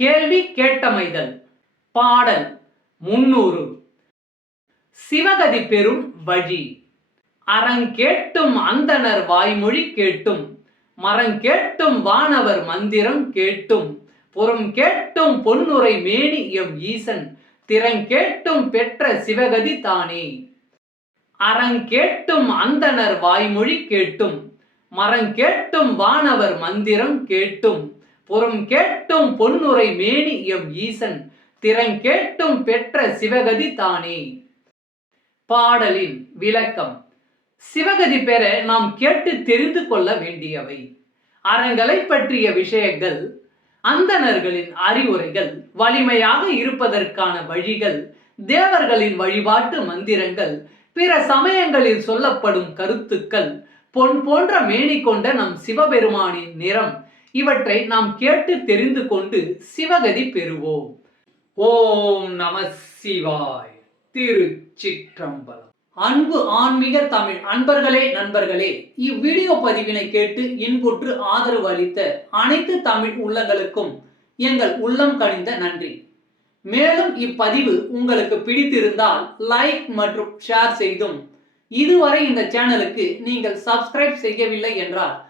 கேள்வி கேட்டமைதல் பாடல் முன்னூறு. சிவகதி பெறும் வழி. அறங்கேட்டும் அந்தணர் வாய்மொழி கேட்டும். மரங்கேட்டும் வானவர் மந்திரம் கேட்டும். புறம் கேட்டும் பொன்னுரை மேனி எம் ஈசன். திறங்கேட்டும் பெற்ற சிவகதி தானே. அறங்கேட்டும் அந்தணர் வாய்மொழி கேட்டும். மரங்கேட்டும் வானவர் மந்திரம் கேட்டும். புறம் கேட்டும் பொன்னுரை மேனி எம் ஈசன் திறன் கேட்டும் பெற்ற சிவகதி தானே. பாடலின் விளக்கம். சிவகதி பெற நாம் கேட்டு தெரிந்து கொள்ள வேண்டியவை. அறங்களை பற்றிய விஷயங்கள் அந்தணர்களின் அறிவுரைகள் வலிமையாக இருப்பதற்கான வழிகள் தேவர்களின் வழிபாட்டு மந்திரங்கள் பிற சமயங்களில் சொல்லப்படும் கருத்துக்கள் பொன் போன்ற மேனி கொண்ட நம் சிவபெருமானின் நிறம் இவற்றை நாம் கேட்டு தெரிந்து கொண்டு சிவகதி பெறுவோம். ஓம் நம சிவாய். திருச்சிற்றம்பலம். அன்பு ஆன்மீக தமிழ் அன்பர்களே நண்பர்களே இவ்வீடியோ பதிவினை கேட்டு இன்புற்று ஆதரவு அளித்த அனைத்து தமிழ் உள்ளங்களுக்கும் எங்கள் உள்ளம் கனிந்த நன்றி. மேலும் இப்பதிவு உங்களுக்கு பிடித்திருந்தால் லைக் மற்றும் ஷேர் செய்தும். இதுவரை இந்த சேனலுக்கு நீங்கள் சப்ஸ்கிரைப் செய்யவில்லை என்றால்